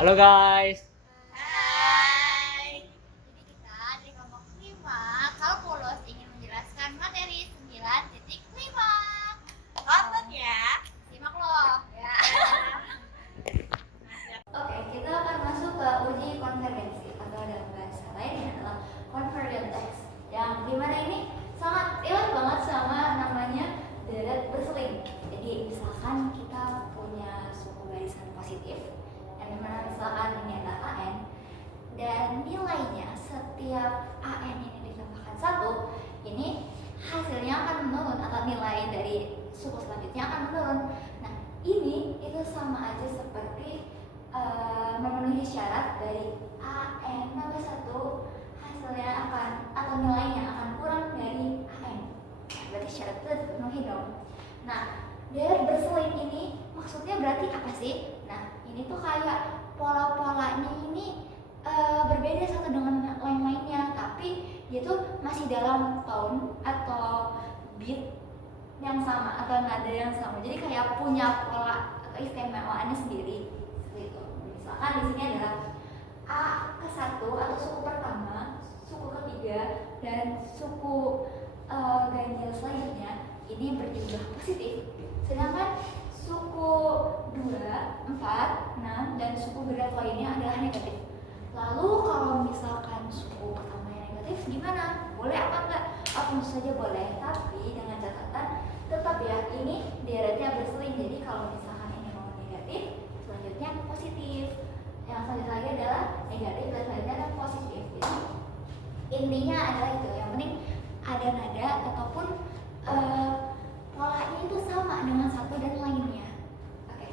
Halo guys. Hai. Jadi kita dari kelompok 5 kalkulus ingin menjelaskan materi 9.5. Nonton ya. Simak loh ya. Oke, kita akan masuk ke uji konvergensi atau dalam bahasa lainnya adalah convergent text. Yang dimana ini sangat relate banget sama namanya deret berseling. Jadi misalkan kita punya suku barisan positif yang dimana misalkan ini adalah AN dan nilainya setiap AN ini ditambahkan 1, ini hasilnya akan menurun atau nilai dari suku selanjutnya akan menurun. Nah, ini itu sama aja seperti memenuhi syarat dari AN tambah 1 hasilnya akan atau nilainya akan kurang dari AN. Berarti syarat itu dipenuhi dong. Nah, deret berseling ini maksudnya berarti apa sih? Nah, ini tuh kayak pola-polanya ini berbeda satu dengan yang lainnya, tapi dia tuh masih dalam tone atau beat yang sama atau nada yang sama. Jadi kayak punya pola atau istimewaannya sendiri. Seperti itu. Misalkan di sini adalah A ke-1 atau suku pertama, suku ketiga, dan suku ganjil selanjutnya ini berjumlah positif. Sedangkan suku 2, 4, 6, dan suku berat lainnya adalah negatif. Lalu kalau misalkan suku pertamanya negatif gimana? Boleh apa enggak? Apa saja boleh, tapi dengan catatan tetap ya ini deretnya berseling. Jadi kalau misalkan ini mau negatif, selanjutnya positif. Yang selanjutnya lagi adalah negatif dan selanjutnya adalah positif. Jadi intinya adalah itu. Yang penting ada nada ataupun polanya itu sama dengan satu dan lainnya. Oke.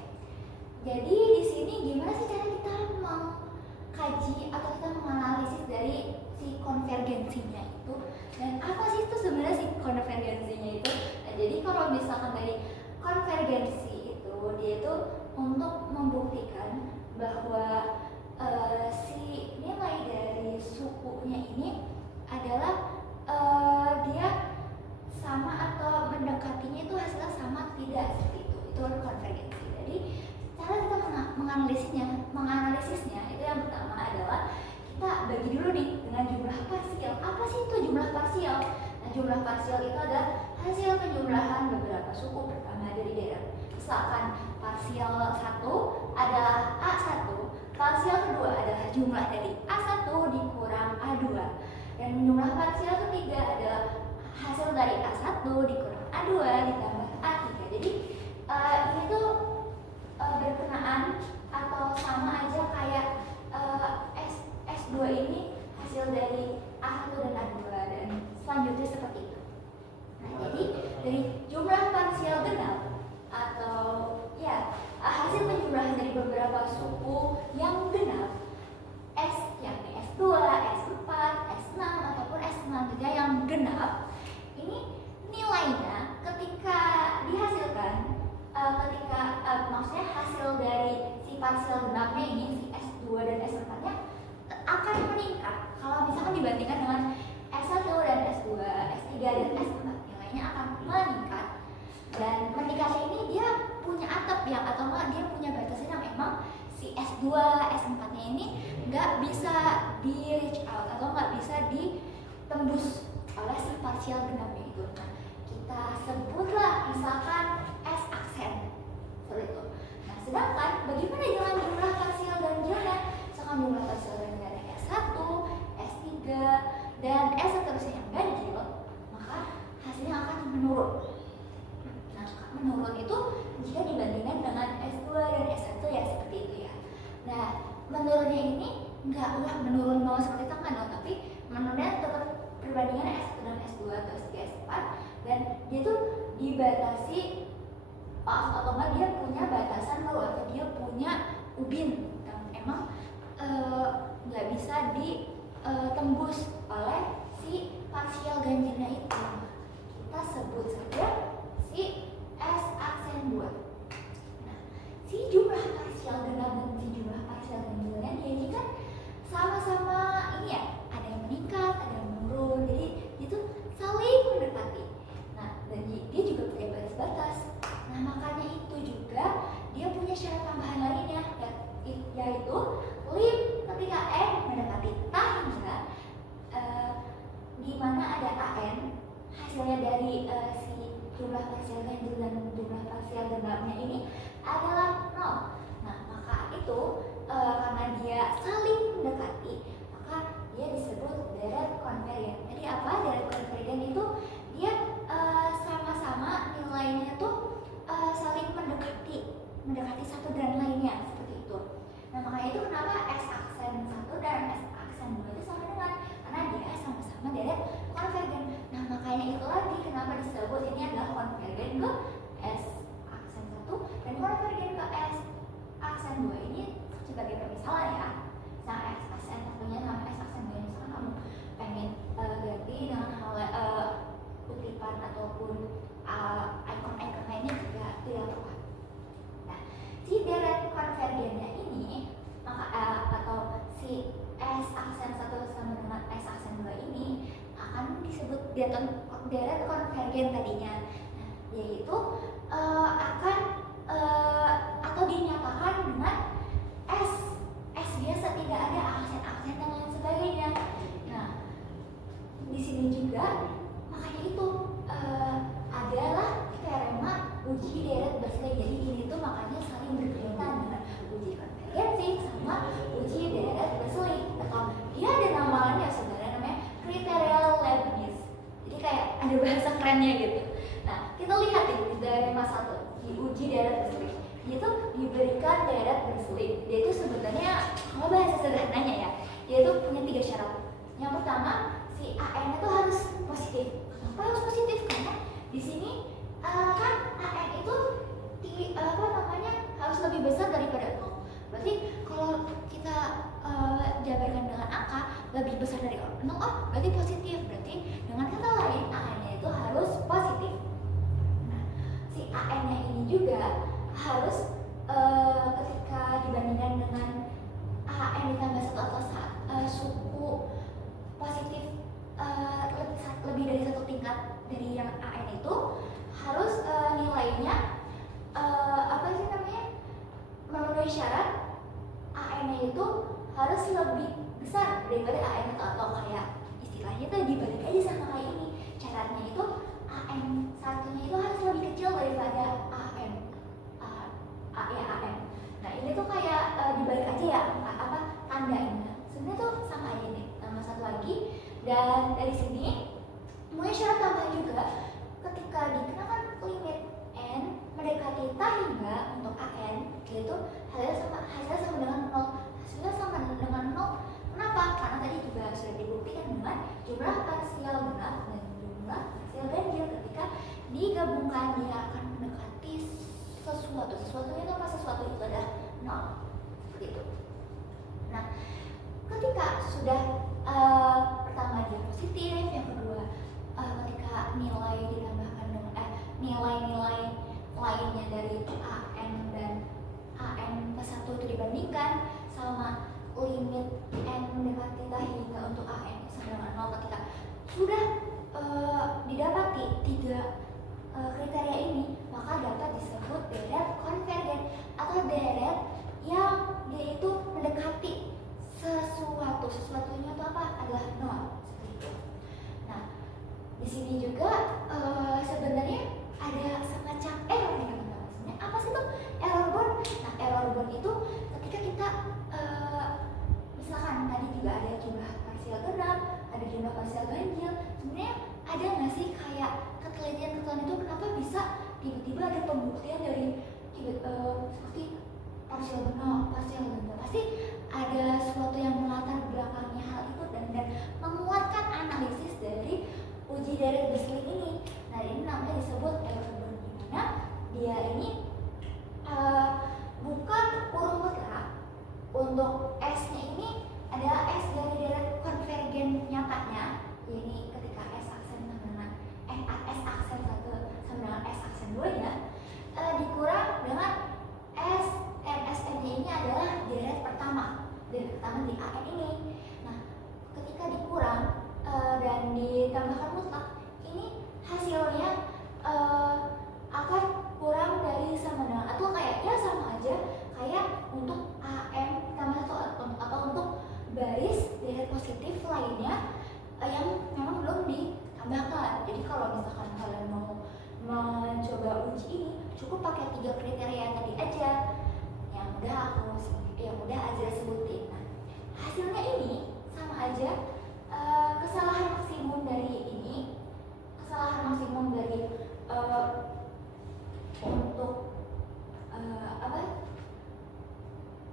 Jadi di sini gimana sih cara kita mengkaji atau kita menganalisis dari si konvergensinya itu, dan apa sih itu sebenarnya si konvergensinya itu? Nah, jadi kalau misalkan dari konvergensi itu dia itu untuk membuktikan bahwa si nilai dari sukunya ini adalah dia sama atau mendekatinya itu hasilnya sama tidak, seperti itu konvergensi. Jadi cara kita menganalisisnya itu yang pertama adalah kita bagi dulu nih dengan jumlah parsial. Apa sih itu jumlah parsial? Nah, jumlah parsial itu adalah hasil penjumlahan beberapa suku pertama dari daerah. Misalkan parsial 1 adalah A1, parsial kedua adalah jumlah dari A1 dikurang A2, dan jumlah parsial ketiga adalah hasil dari A1 dikurang A2 ditambah A3. Jadi ini tuh berkenaan atau sama aja kayak S2 ini hasil dari A1 dan A2 dan selanjutnya seperti itu. Nah, jadi dari jumlah parsial genap atau ya hasil penjumlahan dari beberapa suku yang genap yakni S2, S4, S6 ataupun S selanjutnya yang genap, ini nilainya ketika dihasilkan maksudnya hasil dari si parsial genapnya ini, si S2 dan S4 nya akan meningkat kalau misalkan dibandingkan dengan S1 dan S2, S3 dan S4, nilainya akan meningkat. Dan meningkatnya ini dia punya atap yang atau enggak dia punya batasan yang emang si S2, S4 nya ini nggak bisa di reach out atau nggak bisa ditembus oleh si parsial genapnya itu. Nah, kita sebutlah misalkan S aksen seperti itu. Nah, sedangkan bagaimana dengan jumlah parsial ganjilnya? Misalkan jumlah parsial ganjilnya S1, S3, dan S seterusnya yang ganjil, maka hasilnya akan menurun. Nah, menurun itu jika dibandingkan dengan S2 dan S1 ya seperti itu ya. Nah, menurunnya ini nggak menurun mau seperti itu kan, tapi menurunnya tetap perbandingan S1 dan S2 atau S3, S4, dan dia tuh dibatasi atau enggak dia punya batasan low atau dia punya ubin yang emang nggak bisa ditembus oleh si parsial ganjilnya itu. Kita sebut saja si S aksen 2. Nah, si jumlah parsial genap dan si jumlah parsial ganjilnya dia ini kan sama-sama ini ya, ada yang meningkat, ada yang menurun, jadi itu saling mendekati. Nah, dan dia juga punya batas-batas. Nah, makanya itu juga dia punya syarat tambahan lainnya, yaitu parsial genapnya ini adalah 0. Nah, maka itu karena dia saling mendekati, maka dia disebut deret konvergen. Jadi apa? Deret konvergen itu dia sama-sama nilainya tuh saling mendekati satu dan lainnya, seperti itu. Nah, makanya itu kenapa S aksen 1 dan S aksen 2 itu sama dengan, karena dia sama-sama deret konvergen. Nah, makanya itu lagi kenapa disebut ini adalah konvergen ke S aksen 1 dan konvergen ke S aksen 2 ini sebagai permisalan ya. Nah, S aksen 1-nya sama S aksen 2-nya, misalkan kamu pengen ganti dengan hal kutipan ataupun icon-icon lainnya juga tidak apa-apa. Nah, si deret konvergennya ini atau si S aksen 1 sama dengan S aksen 2 ini akan disebut deret konvergen tadinya. Nah, yaitu akan atau dinyatakan dengan S biasa, tidak ada aksen-aksen dan lain sebagainya. Nah, di sini juga makanya itu adalah teorema uji deret berseling. Jadi ini tuh makanya saling berkaitan dengan uji konvergensi sama uji deret berseling, atau dia ada nama lainnya sebenarnya, namanya kriteria Leibniz. Jadi kayak ada bahasa kerennya gitu. Nah, kita lihat nih di teorema 1 di uji deret berseling. Dia tuh diberikan deret berseling. Dia itu sebenarnya kalau bahasa sederhananya ya, dia tuh punya 3 syarat. Yang pertama, si AN itu harus positif. Kenapa harus positif? Karena di sini kan AN itu harus lebih besar daripada 0. Berarti kalau kita jabarkan dengan angka lebih besar dari 0, berarti positif. Berarti dengan kata lain AN-nya itu harus positif. Nah, si AN-nya ini juga harus ketika dibandingkan dengan AN ditambah 1 atau suku positif lebih dari 1 tingkat dari yang AN itu harus nilainya memenuhi syarat AN-nya itu harus lebih besar daripada AN atau kayak istilahnya tuh dibalik aja sama kayak ini. Syaratnya itu AN satunya itu harus lebih kecil daripada AN. Nah, ini tuh kayak dibalik aja ya tandanya. Sebenarnya tuh sama aja nih. Tambah 1 lagi, dan dari sini mulai syarat tambahan juga ketika dikenakan limit n mendekati hingga untuk AN, yaitu hasilnya sama dengan 0. Hasilnya sama dengan 0. Kenapa? Karena tadi juga sudah dibuktikan dengan jumlah parsial genap dan jumlah parsial ganjil. Ketika digabungkan dia akan mendekati sesuatunya itu apa? Sesuatu itu adalah 0, seperti itu. Nah, ketika sudah pertama dia positif, yang kedua ketika nilai ditambahkan dengan nilai-nilai lainnya dari AN dan AN plus 1 itu dibandingkan sama limit n mendekati hingga untuk AN sama dengan 0, ketika sudah didapati 3 kriteria ini, maka dapat disebut deret konvergen atau deret yang dia itu mendekati sesuatunya itu apa? Adalah 0, seperti itu. Nah, di sini juga sebenarnya ada semacam error nih teman-teman. Sebenarnya apa sih tuh error bond? Nah, error bond itu ketika kita misalkan tadi juga ada jumlah parsial genap, ada jumlah parsial ganjil. Sebenarnya ada nggak sih kayak ketelitian itu kenapa bisa tiba-tiba ada pembuktian dari seperti parsial genap, parsial ganjil? Pasti ada sesuatu yang melatar belakangnya hal itu dan menguatkan analisis dari uji deret berseling ini. Nah, ini namanya disebut error bond, di mana dia ini bukan urut mutlak. Untuk S-nya ini adalah S dari deret konvergen nyatanya. Ini ketika S aksen sama dengan S aksen 1 sama dengan S aksen 2 nya dikurang dengan SNSN-nya ini adalah deret pertama di AN ini. Nah, ketika dikurang dan ditambahkan mutlak, ini hasilnya akan kurang dari sama dengan atau kayaknya sama aja kayak untuk AN tambah 1 atau untuk baris deret positif lainnya yang memang belum ditambahkan. Jadi kalau misalkan kalian mau mencoba uji ini, cukup pakai 3 kriteria yang tadi aja yang udah Azra sebutin. Nah, hasilnya ini sama aja. Kesalahan maksimum dari untuk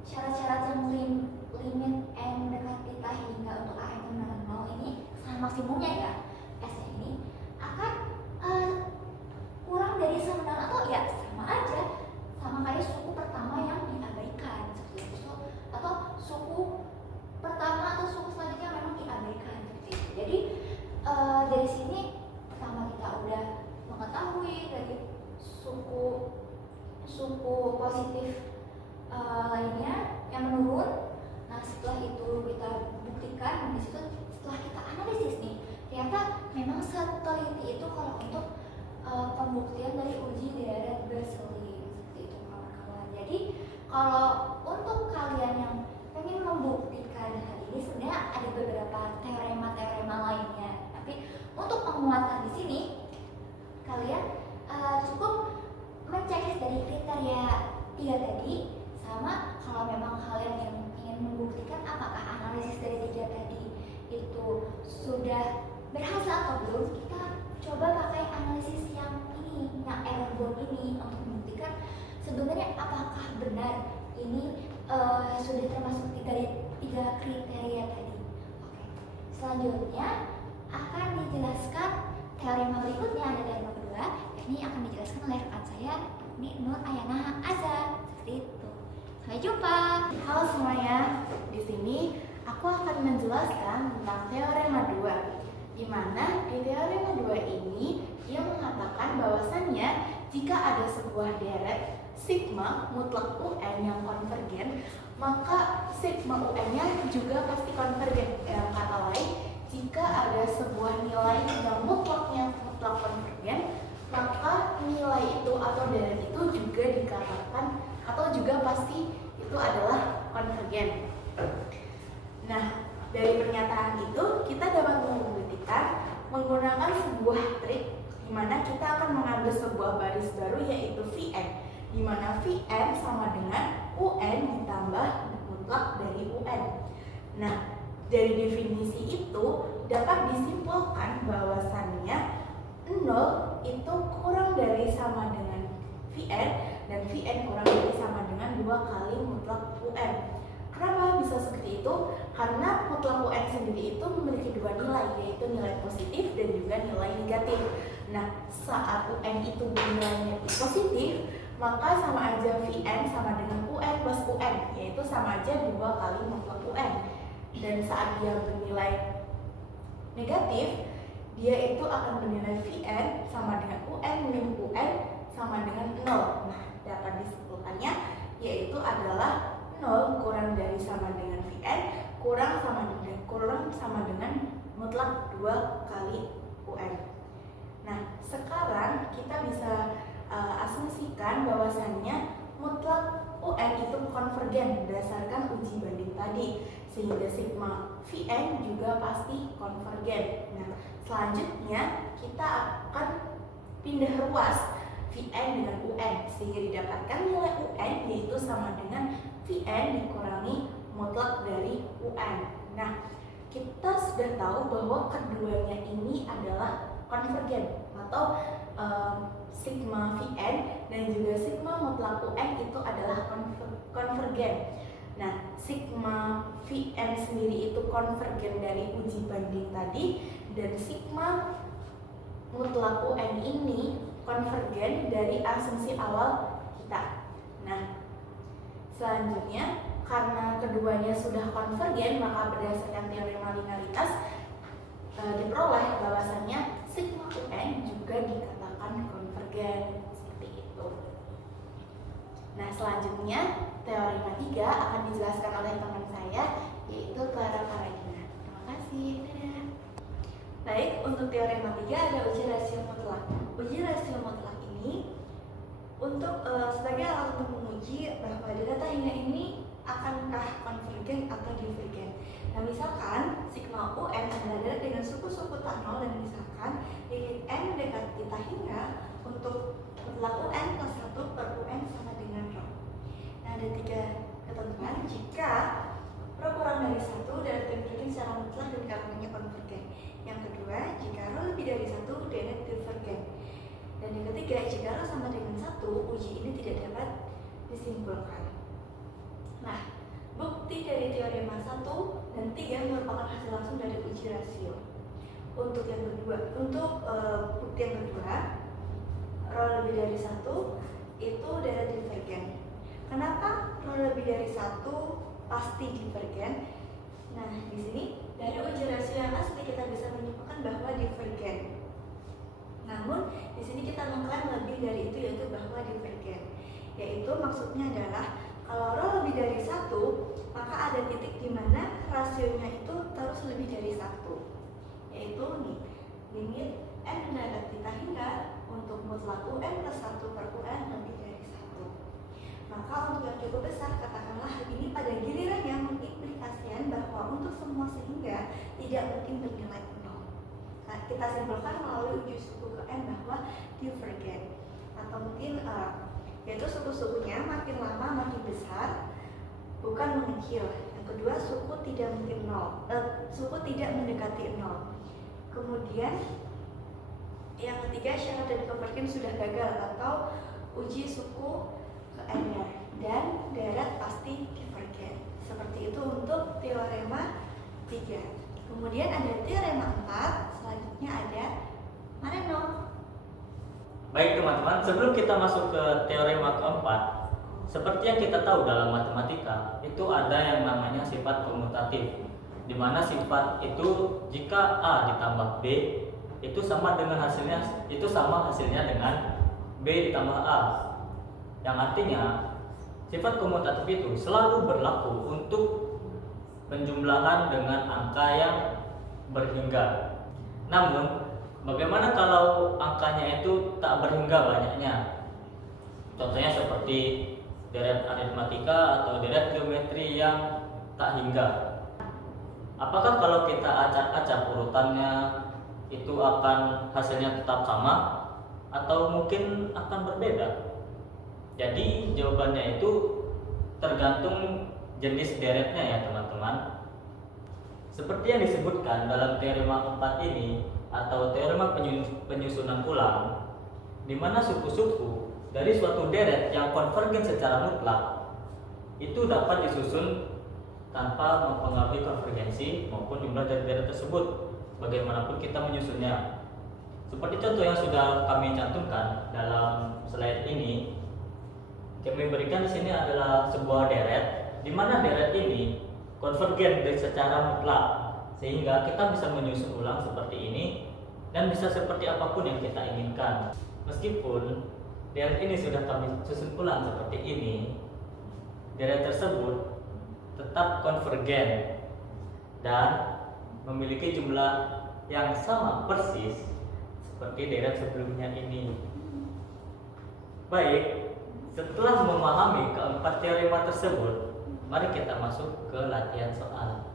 syarat-syarat yang limit n mendekati hingga untuk a yang benar 0 ini kesalahan maksimumnya ya, S ini akan kurang dari sama dengan atau ya sama aja sama kayak suku pertama yang diabaikan seperti itu, atau suku pertama atau suku selanjutnya memang diabaikan seperti itu. Jadi dari sini pertama kita udah mengetahui dari suku positif lainnya yang menurun. Nah, setelah itu kita buktikan di situ, setelah kita analisis nih, ternyata memang sateliti itu kalau untuk pembuktian dari uji deret Bernoulli seperti itu kawan-kawan. Jadi kalau untuk kalian yang pengen membuktikan hal ini sebenarnya ada beberapa teorema lainnya. Tapi untuk penguatan di sini kalian cukup mencek dari kriteria 3 tadi, sama kalau memang kalian yang ingin membuktikan apakah analisis dari 3 tadi itu sudah berhasil atau belum, kita coba pakai analisis yang ini, yang error bound ini untuk membuktikan sebenarnya apakah benar ini sudah termasuk 3 kriteria tadi. Oke. Selanjutnya akan dijelaskan teorema berikutnya, ada teorema kedua, yakni akan dijelaskan oleh rekan saya, yakni Nur Ayana Azza. Seperti itu. Sampai jumpa. Halo semuanya, di sini aku akan menjelaskan tentang teorema 2, di mana di teorema 2 ini ia mengatakan bahwasannya jika ada sebuah deret sigma mutlak UN yang konvergen, maka sigma UN-nya juga pasti konvergen. Dalam kata lain, jika ada sebuah nilai yang mutlak konvergen, maka nilai itu atau deret itu juga dikatakan atau juga pasti itu adalah konvergen. Nah, dari pernyataan itu kita dapat membuktikan menggunakan sebuah trik di mana kita akan mengambil sebuah baris baru yaitu Vn, di mana Vn sama dengan UN ditambah mutlak dari UN. Nah, dari definisi itu dapat disimpulkan bahwasannya 0 itu kurang dari sama dengan Vn dan Vn kurang dari sama dengan 2 kali mutlak UN. Kenapa bisa seperti itu? Karena mutlak UN sendiri itu memiliki 2 nilai, yaitu nilai positif dan juga nilai negatif. Nah, saat UN itu bernilainya positif, maka sama aja Vn sama dengan UN plus UN, yaitu sama aja 2 kali mutlak UN. Dan saat dia bernilai negatif, dia itu akan bernilai Vn sama dengan UN min UN sama dengan 0. Nah, dapat disimpulkannya yaitu adalah 0 kurang dari sama dengan Vn kurang sama dengan mutlak 2 kali UN. Nah, sekarang kita bisa asumsikan bahwasannya mutlak UN itu konvergen berdasarkan uji banding tadi, sehingga sigma Vn juga pasti konvergen. Nah, selanjutnya kita akan pindah ruas Vn dengan UN sehingga didapatkan nilai UN yaitu sama dengan Vn dikurangi mutlak dari UN. Nah, kita sudah tahu bahwa keduanya ini adalah konvergen atau sigma Vn dan juga sigma mutlak UN itu adalah konvergen. Nah, sigma Vn sendiri itu konvergen dari uji banding tadi, dan sigma mutlak UN ini konvergen dari asumsi awal kita. Nah, selanjutnya karena keduanya sudah konvergen, maka berdasarkan teorema linearitas diperoleh bahwasannya sigma UN juga dikatakan konvergen seperti itu. Nah, selanjutnya teorema 3 akan dijelaskan oleh teman saya, yaitu Clara Karagina. Terima kasih. Dadah. Baik, untuk teorema 3 ada uji rasio mutlak. Uji rasio mutlak ini untuk sebagai alat untuk menguji bahwa data hingga ini akankah konvergen atau divergen. Nah, misalkan sigma UN adalah data dengan suku-suku tak nol, dan misalkan limit n mendekati hingga untuk mutlak UN kelas 1 ada 3 ketentuan jika rho kurang dari 1 deret divergen secara mutlak dan karenanya konvergen. Yang kedua, jika rho lebih dari 1 deret divergen. Dan yang ketiga, jika rho sama dengan 1, uji ini tidak dapat disimpulkan. Nah, bukti dari teorema 1 dan 3 merupakan hasil langsung dari uji rasio. Untuk yang kedua, bukti yang kedua, rho lebih dari 1 itu deret divergen. Kenapa rho lebih dari 1 pasti divergen? Nah, di sini dari uji rasio yang asli kita bisa menyimpulkan bahwa divergen. Namun, di sini kita mengklaim lebih dari itu, yaitu bahwa divergen. Yaitu maksudnya adalah kalau rho lebih dari 1, maka ada titik di mana rasionya itu terus lebih dari 1. Yaitu nih, limit n mendarat theta hingga untuk mutlak un plus 1 per un lebih dari 1. Maka untuk yang cukup besar, katakanlah hal ini pada gilirannya mengimplikasikan bahwa untuk semua sehingga tidak mungkin bernilai 0. Nah, kita simpulkan melalui uji suku ke n bahwa divergen. Atau mungkin yaitu suku-sukunya makin lama makin besar, bukan mengecil. Yang kedua, suku tidak mungkin 0, suku tidak mendekati 0. Kemudian yang ketiga, syarat dari konvergen sudah gagal atau uji suku ke n-nya dan deret pasti divergen. Seperti itu untuk teorema 3. Kemudian ada teorema 4, selanjutnya ada Mareno. Baik teman-teman, sebelum kita masuk ke teorema keempat, seperti yang kita tahu dalam matematika, itu ada yang namanya sifat komutatif, di mana sifat itu jika A ditambah B itu sama hasilnya dengan B ditambah A. Yang artinya sifat komutatif itu selalu berlaku untuk penjumlahan dengan angka yang berhingga. Namun bagaimana kalau angkanya itu tak berhingga banyaknya? Contohnya seperti deret aritmatika atau deret geometri yang tak hingga. Apakah kalau kita acak-acak urutannya itu akan hasilnya tetap sama atau mungkin akan berbeda? Jadi jawabannya itu tergantung jenis deretnya ya teman-teman. Seperti yang disebutkan dalam teorema 4 ini atau teorema penyusunan ulang, di mana suku-suku dari suatu deret yang konvergen secara mutlak itu dapat disusun tanpa mempengaruhi konvergensi maupun jumlah dari deret tersebut, bagaimanapun kita menyusunnya. Seperti contoh yang sudah kami cantumkan dalam slide ini, kami berikan di sini adalah sebuah deret, di mana deret ini konvergen secara mutlak, sehingga kita bisa menyusun ulang seperti ini dan bisa seperti apapun yang kita inginkan. Meskipun deret ini sudah kami susun ulang seperti ini, deret tersebut tetap konvergen dan memiliki jumlah yang sama persis seperti deret sebelumnya ini. Baik, setelah memahami keempat teorema tersebut, mari kita masuk ke latihan soal.